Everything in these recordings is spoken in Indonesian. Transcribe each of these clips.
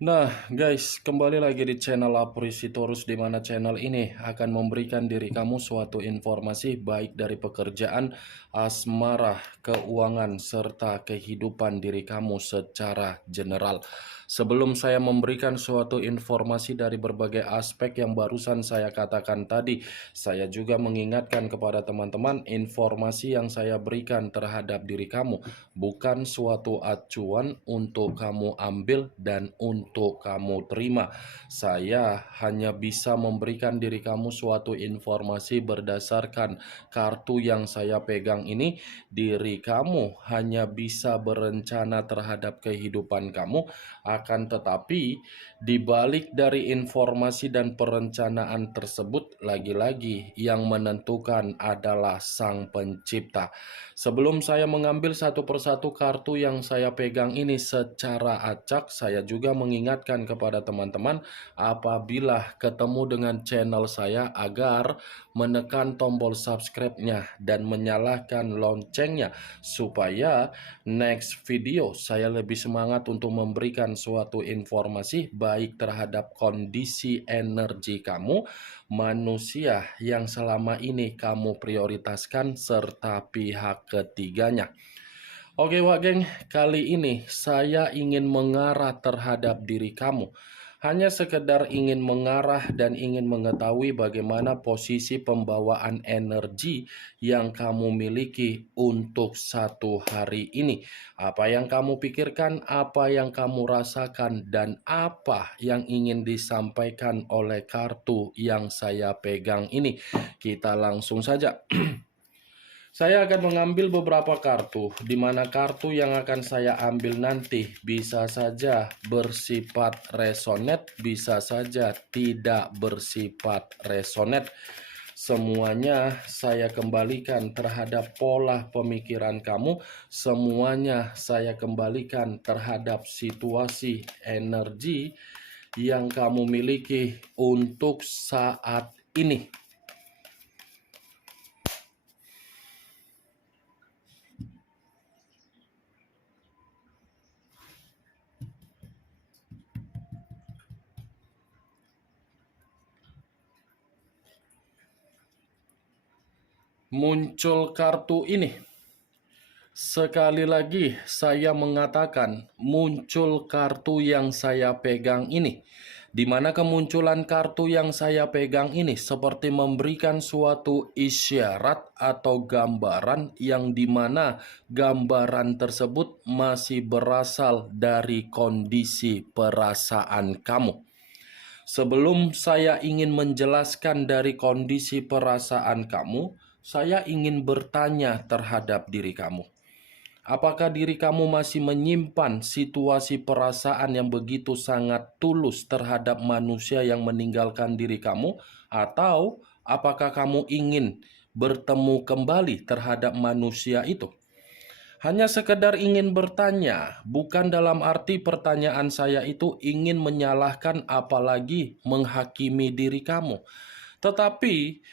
Nah, guys, kembali lagi di channel Aprisitorus, di mana channel ini akan memberikan diri kamu suatu informasi baik dari pekerjaan, asmara, keuangan, serta kehidupan diri kamu secara general. Sebelum saya memberikan suatu informasi dari berbagai aspek yang barusan saya katakan tadi, saya juga mengingatkan kepada teman-teman informasi yang saya berikan terhadap diri kamu bukan suatu acuan untuk kamu ambil dan untuk kamu terima. Saya hanya bisa memberikan diri kamu suatu informasi berdasarkan kartu yang saya pegang ini. Diri kamu hanya bisa berencana terhadap kehidupan kamu, akan tetapi di balik dari informasi dan perencanaan tersebut, lagi-lagi yang menentukan adalah Sang Pencipta. Sebelum saya mengambil satu persatu kartu yang saya pegang ini secara acak, saya juga mengingatkan kepada teman-teman apabila ketemu dengan channel saya agar menekan tombol subscribe-nya dan menyalakan loncengnya supaya next video saya lebih semangat untuk memberikan suatu informasi baik terhadap kondisi energi kamu, manusia yang selama ini kamu prioritaskan, serta pihak ketiganya. Oke Wak Geng, kali ini saya ingin mengarah terhadap diri kamu. Hanya sekedar ingin mengarah dan ingin mengetahui bagaimana posisi pembawaan energi yang kamu miliki untuk satu hari ini. Apa yang kamu pikirkan, apa yang kamu rasakan, dan apa yang ingin disampaikan oleh kartu yang saya pegang ini. Kita langsung saja. Saya akan mengambil beberapa kartu, di mana kartu yang akan saya ambil nanti bisa saja bersifat resonate, bisa saja tidak bersifat resonate. Semuanya saya kembalikan terhadap pola pemikiran kamu, semuanya saya kembalikan terhadap situasi energi yang kamu miliki untuk saat ini. Muncul kartu ini. Sekali lagi saya mengatakan muncul kartu yang saya pegang ini. Di mana kemunculan kartu yang saya pegang ini seperti memberikan suatu isyarat atau gambaran yang dimana gambaran tersebut masih berasal dari kondisi perasaan kamu. Sebelum saya ingin menjelaskan dari kondisi perasaan kamu, saya ingin bertanya terhadap diri kamu. Apakah diri kamu masih menyimpan situasi perasaan yang begitu sangat tulus terhadap manusia yang meninggalkan diri kamu? Atau apakah kamu ingin bertemu kembali terhadap manusia itu? Hanya sekedar ingin bertanya, bukan dalam arti pertanyaan saya itu ingin menyalahkan apalagi menghakimi diri kamu. Tetapi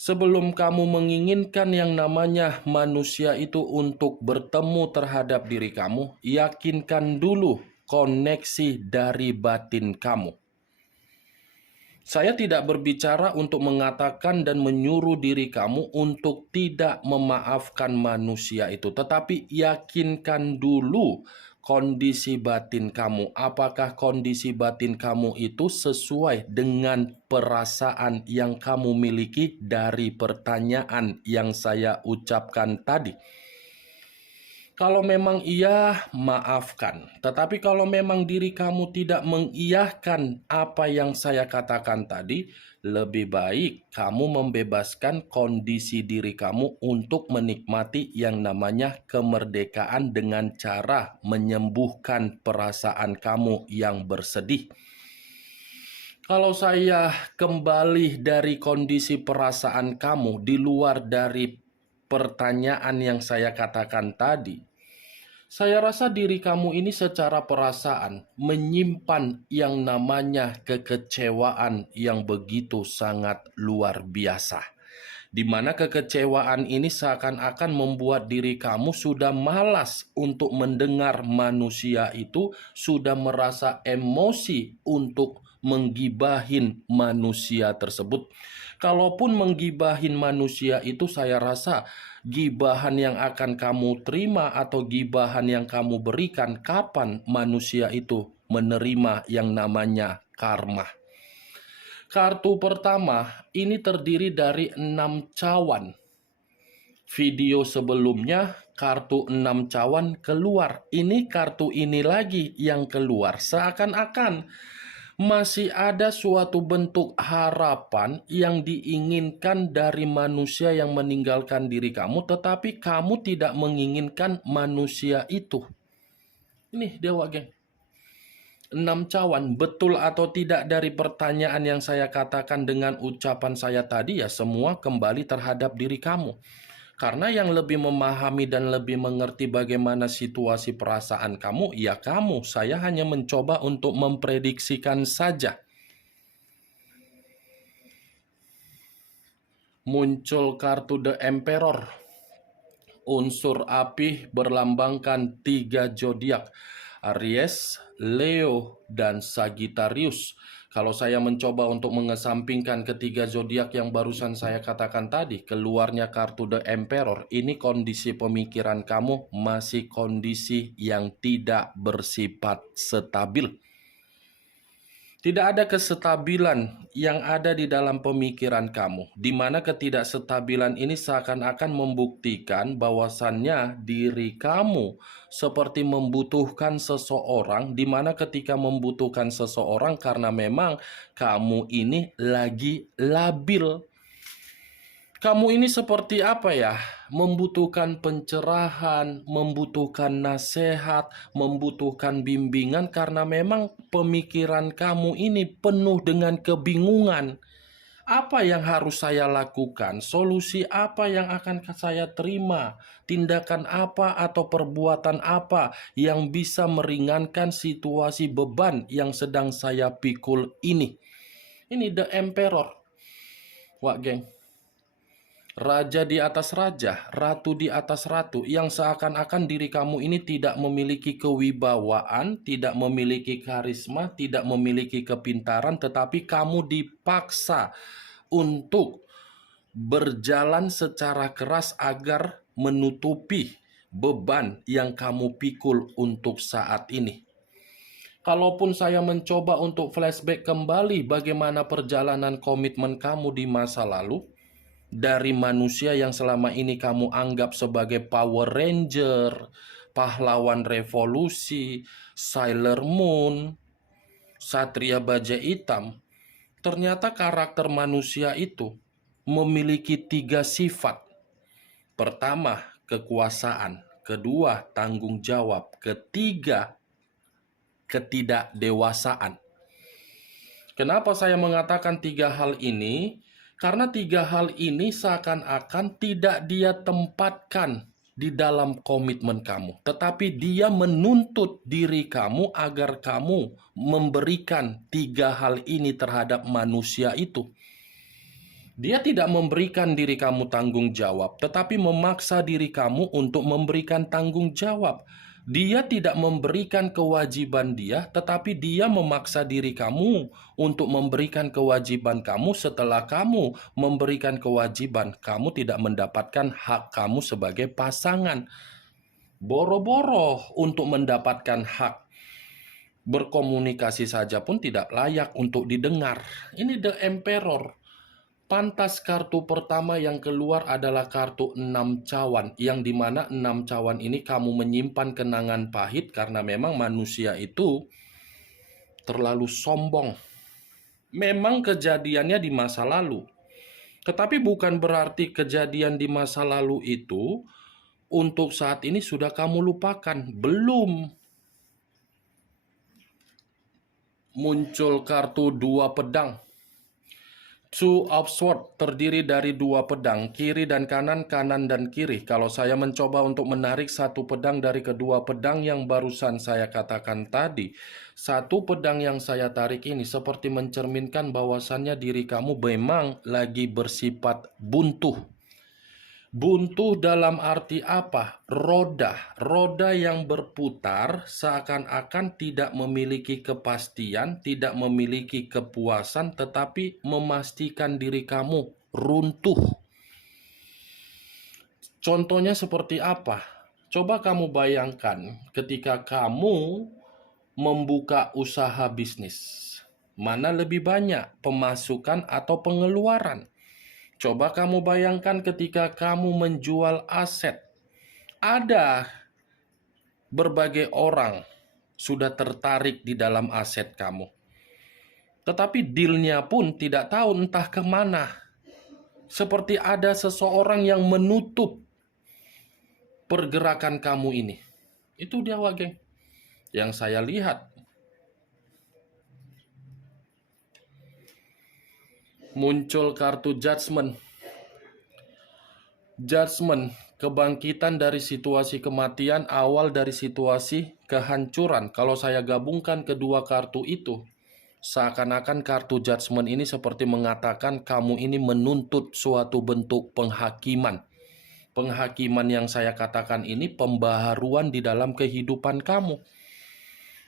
sebelum kamu menginginkan yang namanya manusia itu untuk bertemu terhadap diri kamu, yakinkan dulu koneksi dari batin kamu. Saya tidak berbicara untuk mengatakan dan menyuruh diri kamu untuk tidak memaafkan manusia itu, tetapi yakinkan dulu kondisi batin kamu. Apakah kondisi batin kamu itu sesuai dengan perasaan yang kamu miliki dari pertanyaan yang saya ucapkan tadi? Kalau memang iya, maafkan. Tetapi kalau memang diri kamu tidak mengiyahkan apa yang saya katakan tadi, lebih baik kamu membebaskan kondisi diri kamu untuk menikmati yang namanya kemerdekaan dengan cara menyembuhkan perasaan kamu yang bersedih. Kalau saya kembali dari kondisi perasaan kamu di luar dari pertanyaan yang saya katakan tadi, saya rasa diri kamu ini secara perasaan menyimpan yang namanya kekecewaan yang begitu sangat luar biasa. di mana kekecewaan ini seakan-akan membuat diri kamu sudah malas untuk mendengar manusia itu, sudah merasa emosi untuk menggibahin manusia tersebut. Kalaupun menggibahin manusia itu, saya rasa gibahan yang akan kamu terima atau gibahan yang kamu berikan, kapan manusia itu menerima yang namanya karma. Kartu pertama ini terdiri dari 6 cawan. Video sebelumnya kartu 6 cawan keluar. Ini kartu ini lagi yang keluar. Seakan-akan masih ada suatu bentuk harapan yang diinginkan dari manusia yang meninggalkan diri kamu, tetapi kamu tidak menginginkan manusia itu. Ini dewa, geng. 6 cawan, betul atau tidak dari pertanyaan yang saya katakan dengan ucapan saya tadi, ya semua kembali terhadap diri kamu. Karena yang lebih memahami dan lebih mengerti bagaimana situasi perasaan kamu, ya kamu. Saya hanya mencoba untuk memprediksikan saja. Muncul kartu The Emperor. Unsur api berlambangkan 3 zodiak. Aries, Leo, dan Sagittarius. Kalau saya mencoba untuk mengesampingkan ketiga zodiak yang barusan saya katakan tadi, keluarnya kartu The Emperor, ini kondisi pemikiran kamu masih kondisi yang tidak bersifat stabil. Tidak ada kesestabilan yang ada di dalam pemikiran kamu, di mana ketidakstabilan ini seakan-akan membuktikan bahwasannya diri kamu seperti membutuhkan seseorang, di mana ketika membutuhkan seseorang karena memang kamu ini lagi labil. Kamu ini seperti apa ya? Membutuhkan pencerahan, membutuhkan nasihat, membutuhkan bimbingan karena memang pemikiran kamu ini penuh dengan kebingungan. Apa yang harus saya lakukan? Solusi apa yang akan saya terima? Tindakan apa atau perbuatan apa yang bisa meringankan situasi beban yang sedang saya pikul ini? Ini The Emperor. Wah, geng. Raja di atas raja, ratu di atas ratu, yang seakan-akan diri kamu ini tidak memiliki kewibawaan, tidak memiliki karisma, tidak memiliki kepintaran, tetapi kamu dipaksa untuk berjalan secara keras agar menutupi beban yang kamu pikul untuk saat ini. Kalaupun saya mencoba untuk flashback kembali bagaimana perjalanan komitmen kamu di masa lalu, dari manusia yang selama ini kamu anggap sebagai Power Ranger, pahlawan revolusi, Sailor Moon, Satria Baja Hitam, ternyata karakter manusia itu memiliki 3 sifat. Pertama, kekuasaan. Kedua, tanggung jawab. Ketiga, ketidakdewasaan. Kenapa saya mengatakan 3 hal ini? Karena 3 hal ini seakan-akan tidak dia tempatkan di dalam komitmen kamu. Tetapi dia menuntut diri kamu agar kamu memberikan 3 hal ini terhadap manusia itu. Dia tidak memberikan diri kamu tanggung jawab, tetapi memaksa diri kamu untuk memberikan tanggung jawab. Dia tidak memberikan kewajiban dia, tetapi dia memaksa diri kamu untuk memberikan kewajiban kamu. Setelah kamu memberikan kewajiban, kamu tidak mendapatkan hak kamu sebagai pasangan. Boro-boro untuk mendapatkan hak. Berkomunikasi saja pun tidak layak untuk didengar. Ini The Emperor. Pantas kartu pertama yang keluar adalah kartu 6 cawan, yang dimana 6 cawan ini kamu menyimpan kenangan pahit karena memang manusia itu terlalu sombong. Memang kejadiannya di masa lalu, tetapi bukan berarti kejadian di masa lalu itu untuk saat ini sudah kamu lupakan. Belum. Muncul kartu 2 pedang. Two of Swords terdiri dari dua pedang, kiri dan kanan, kanan dan kiri. Kalau saya mencoba untuk menarik satu pedang dari kedua pedang yang barusan saya katakan tadi, satu pedang yang saya tarik ini seperti mencerminkan bahwasannya diri kamu memang lagi bersifat buntu. Buntu dalam arti apa? Roda yang berputar seakan-akan tidak memiliki kepastian, tidak memiliki kepuasan, tetapi memastikan diri kamu runtuh. Contohnya seperti apa? Coba kamu bayangkan ketika kamu membuka usaha bisnis. Mana lebih banyak, pemasukan atau pengeluaran? Coba kamu bayangkan ketika kamu menjual aset. Ada berbagai orang sudah tertarik di dalam aset kamu. Tetapi dealnya pun tidak tahu entah kemana. Seperti ada seseorang yang menutup pergerakan kamu ini. Itu dia, Wak, geng. Yang saya lihat. Muncul kartu Judgment. Judgment, kebangkitan dari situasi kematian, awal dari situasi kehancuran. Kalau saya gabungkan kedua kartu itu, seakan-akan kartu Judgment ini seperti mengatakan kamu ini menuntut suatu bentuk penghakiman. Penghakiman yang saya katakan ini pembaharuan di dalam kehidupan kamu.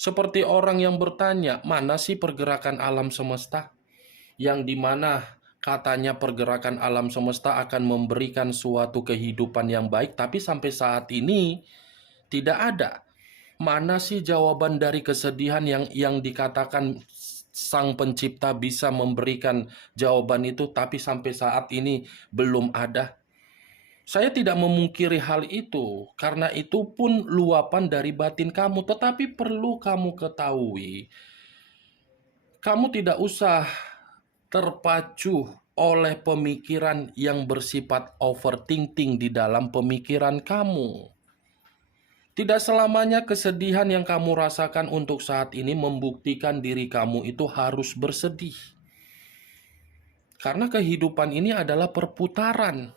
Seperti orang yang bertanya, mana sih pergerakan alam semesta? Yang dimana katanya pergerakan alam semesta akan memberikan suatu kehidupan yang baik, tapi sampai saat ini tidak ada. Mana sih jawaban dari kesedihan yang dikatakan Sang Pencipta bisa memberikan jawaban itu, tapi sampai saat ini belum ada. Saya tidak memungkiri hal itu, karena itu pun luapan dari batin kamu. Tetapi perlu kamu ketahui, kamu tidak usah terpacu oleh pemikiran yang bersifat overthinking di dalam pemikiran kamu. Tidak selamanya kesedihan yang kamu rasakan untuk saat ini membuktikan diri kamu itu harus bersedih. Karena kehidupan ini adalah perputaran.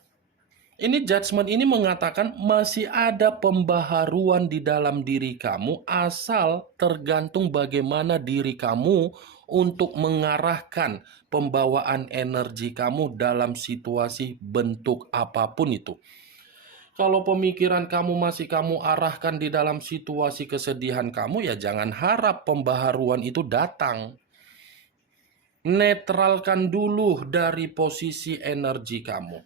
Ini Judgment ini mengatakan masih ada pembaharuan di dalam diri kamu, asal tergantung bagaimana diri kamu untuk mengarahkan pembawaan energi kamu dalam situasi bentuk apapun itu. Kalau pemikiran kamu masih kamu arahkan di dalam situasi kesedihan kamu, ya jangan harap pembaharuan itu datang. Netralkan dulu dari posisi energi kamu,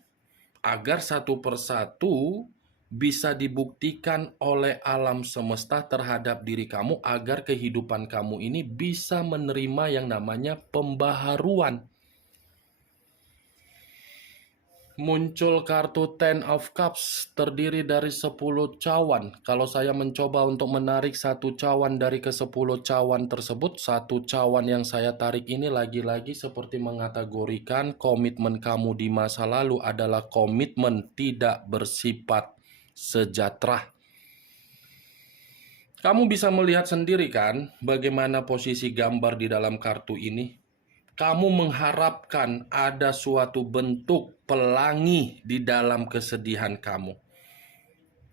agar satu persatu bisa dibuktikan oleh alam semesta terhadap diri kamu, agar kehidupan kamu ini bisa menerima yang namanya pembaharuan. Muncul kartu Ten of Cups terdiri dari 10 cawan. Kalau saya mencoba untuk menarik satu cawan dari ke-10 cawan tersebut, satu cawan yang saya tarik ini lagi-lagi seperti mengategorikan komitmen kamu di masa lalu adalah komitmen tidak bersifat sejahtera. Kamu bisa melihat sendiri kan bagaimana posisi gambar di dalam kartu ini. Kamu mengharapkan ada suatu bentuk pelangi di dalam kesedihan kamu.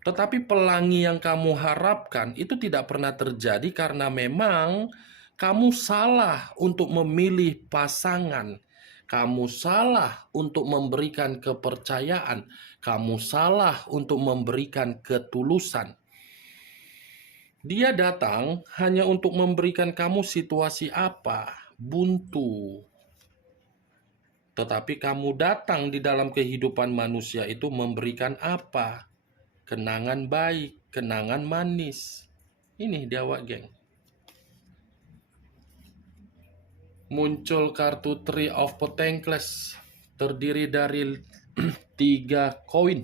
Tetapi pelangi yang kamu harapkan itu tidak pernah terjadi karena memang kamu salah untuk memilih pasangan. Kamu salah untuk memberikan kepercayaan. Kamu salah untuk memberikan ketulusan. Dia datang hanya untuk memberikan kamu situasi apa? Buntu. Tetapi kamu datang di dalam kehidupan manusia itu memberikan apa? Kenangan baik, kenangan manis. Ini dia, Wak, geng. Muncul kartu Three of Pentacles terdiri dari 3 koin.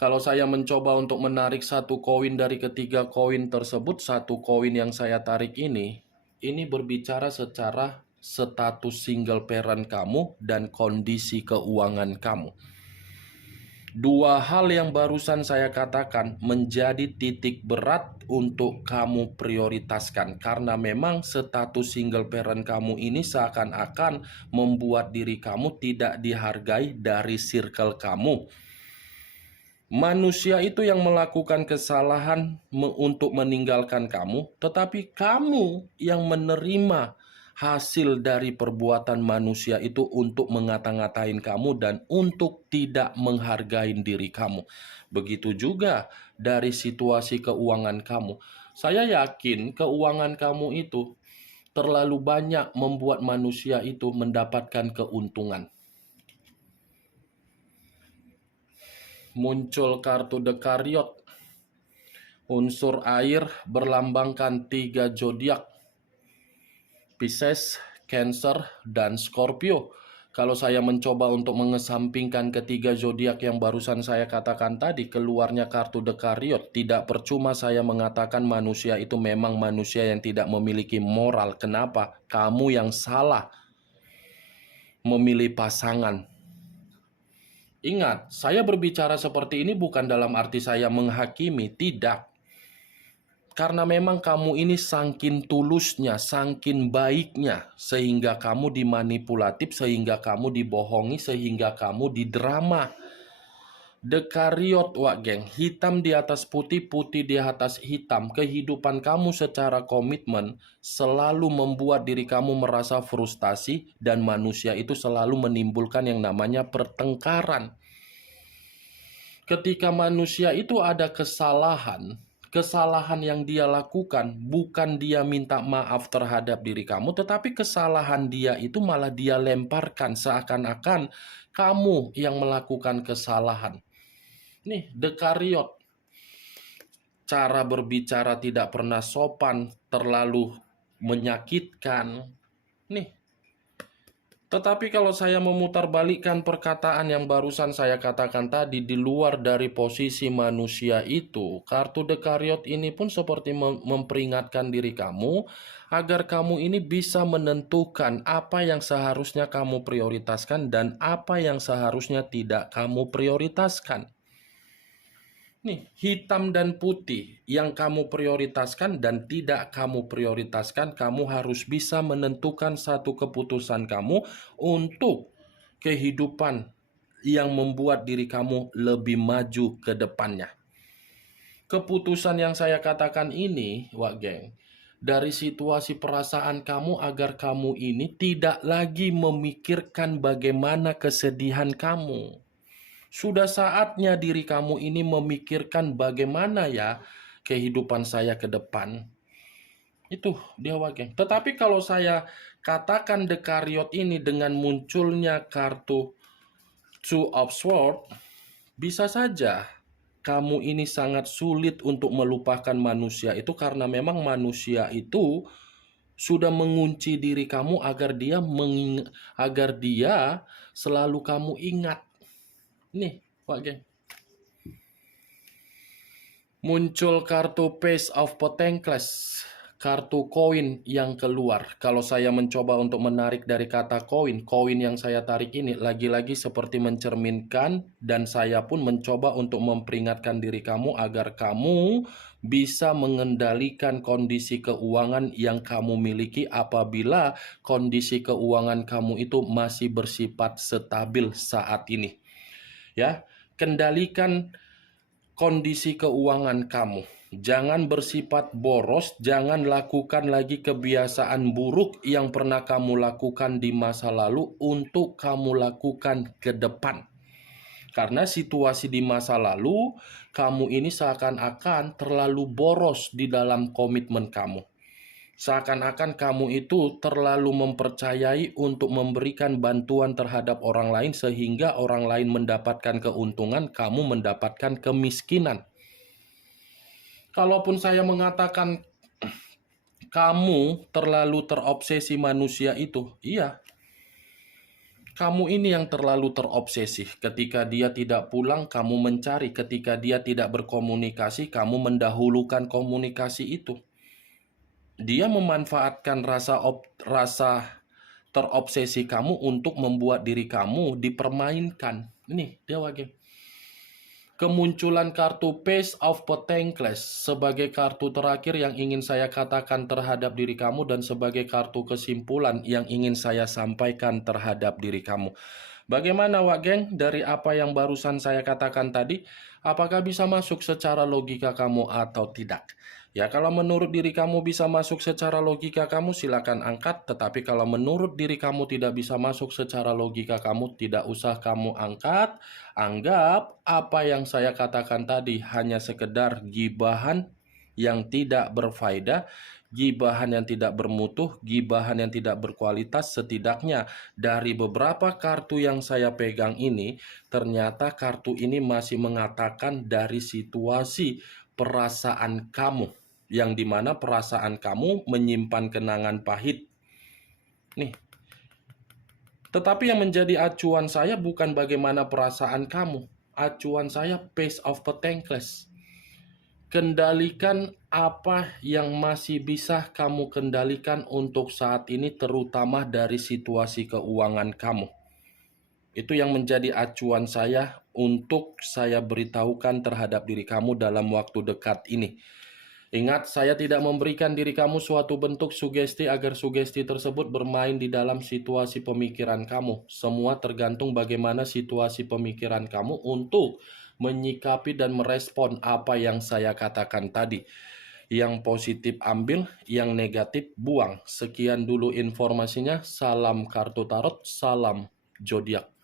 Kalau saya mencoba untuk menarik satu koin dari ketiga koin tersebut, satu koin yang saya tarik ini berbicara secara status single parent kamu dan kondisi keuangan kamu. Dua hal yang barusan saya katakan menjadi titik berat untuk kamu prioritaskan, karena memang status single parent kamu ini seakan-akan membuat diri kamu tidak dihargai dari circle kamu. Manusia itu yang melakukan kesalahan untuk meninggalkan kamu, tetapi kamu yang menerima hasil dari perbuatan manusia itu untuk ngata-ngatain kamu dan untuk tidak menghargai diri kamu. Begitu juga dari situasi keuangan kamu. Saya yakin keuangan kamu itu terlalu banyak membuat manusia itu mendapatkan keuntungan. Muncul kartu Dekariot. Unsur air berlambangkan 3 zodiak, Pisces, Cancer, dan Scorpio. Kalau saya mencoba untuk mengesampingkan ketiga zodiak yang barusan saya katakan tadi, keluarnya kartu Dekariot. Tidak percuma saya mengatakan manusia itu memang manusia yang tidak memiliki moral. Kenapa? Kamu yang salah memilih pasangan. Ingat, saya berbicara seperti ini bukan dalam arti saya menghakimi, tidak. Karena memang kamu ini sangkin tulusnya, sangkin baiknya, sehingga kamu dimanipulatif, sehingga kamu dibohongi, sehingga kamu didrama. Dekariot, wak geng, hitam di atas putih, putih di atas hitam. Kehidupan kamu secara komitmen selalu membuat diri kamu merasa frustasi, dan manusia itu selalu menimbulkan yang namanya pertengkaran. Ketika manusia itu ada kesalahan yang dia lakukan, bukan dia minta maaf terhadap diri kamu, tetapi kesalahan dia itu malah dia lemparkan seakan-akan kamu yang melakukan kesalahan. Nih, Dekariot. Cara berbicara tidak pernah sopan, terlalu menyakitkan. Nih. Tetapi kalau saya memutarbalikkan perkataan yang barusan saya katakan tadi, di luar dari posisi manusia itu, kartu Dekariot ini pun seperti memperingatkan diri kamu agar kamu ini bisa menentukan apa yang seharusnya kamu prioritaskan dan apa yang seharusnya tidak kamu prioritaskan. Nih, hitam dan putih yang kamu prioritaskan dan tidak kamu prioritaskan, kamu harus bisa menentukan satu keputusan kamu untuk kehidupan yang membuat diri kamu lebih maju ke depannya. Keputusan yang saya katakan ini, wak geng, dari situasi perasaan kamu agar kamu ini tidak lagi memikirkan bagaimana kesedihan kamu. Sudah saatnya diri kamu ini memikirkan bagaimana ya kehidupan saya ke depan. Itu dia wak. Tetapi kalau saya katakan Dekariot ini dengan munculnya kartu Two of Swords, bisa saja kamu ini sangat sulit untuk melupakan manusia itu karena memang manusia itu sudah mengunci diri kamu agar dia selalu kamu ingat. Nih, Pak Geng. Muncul kartu Page of Pentacles, kartu koin yang keluar. Kalau saya mencoba untuk menarik dari kata koin yang saya tarik ini lagi-lagi seperti mencerminkan, dan saya pun mencoba untuk memperingatkan diri kamu agar kamu bisa mengendalikan kondisi keuangan yang kamu miliki apabila kondisi keuangan kamu itu masih bersifat stabil saat ini. Ya, kendalikan kondisi keuangan kamu. Jangan bersifat boros, jangan lakukan lagi kebiasaan buruk yang pernah kamu lakukan di masa lalu untuk kamu lakukan ke depan. Karena situasi di masa lalu, kamu ini seakan-akan terlalu boros di dalam komitmen kamu. Seakan-akan kamu itu terlalu mempercayai untuk memberikan bantuan terhadap orang lain sehingga orang lain mendapatkan keuntungan, kamu mendapatkan kemiskinan. Kalaupun saya mengatakan kamu terlalu terobsesi manusia itu, iya. Kamu ini yang terlalu terobsesi. Ketika dia tidak pulang, kamu mencari. Ketika dia tidak berkomunikasi, kamu mendahulukan komunikasi itu. Dia memanfaatkan rasa terobsesi kamu untuk membuat diri kamu dipermainkan. Ini dia wage. kemunculan kartu Page of Pentacles sebagai kartu terakhir yang ingin saya katakan terhadap diri kamu dan sebagai kartu kesimpulan yang ingin saya sampaikan terhadap diri kamu. Bagaimana Wak Geng dari apa yang barusan saya katakan tadi? Apakah bisa masuk secara logika kamu atau tidak? Ya, kalau menurut diri kamu bisa masuk secara logika kamu, silakan angkat. Tetapi kalau menurut diri kamu tidak bisa masuk secara logika kamu, tidak usah kamu angkat. Anggap apa yang saya katakan tadi hanya sekedar gibahan yang tidak berfaedah, gibahan yang tidak bermutu, gibahan yang tidak berkualitas. Setidaknya dari beberapa kartu yang saya pegang ini, ternyata kartu ini masih mengatakan dari situasi perasaan kamu, yang dimana perasaan kamu menyimpan kenangan pahit. Nih, tetapi yang menjadi acuan saya bukan bagaimana perasaan kamu. Acuan saya Page of Pentacles. Kendalikan apa yang masih bisa kamu kendalikan untuk saat ini, terutama dari situasi keuangan kamu. Itu yang menjadi acuan saya untuk saya beritahukan terhadap diri kamu dalam waktu dekat ini. Ingat, saya tidak memberikan diri kamu suatu bentuk sugesti agar sugesti tersebut bermain di dalam situasi pemikiran kamu. Semua tergantung bagaimana situasi pemikiran kamu untuk menyikapi dan merespon apa yang saya katakan tadi. Yang positif ambil, yang negatif buang. Sekian dulu informasinya. Salam kartu tarot, salam zodiak.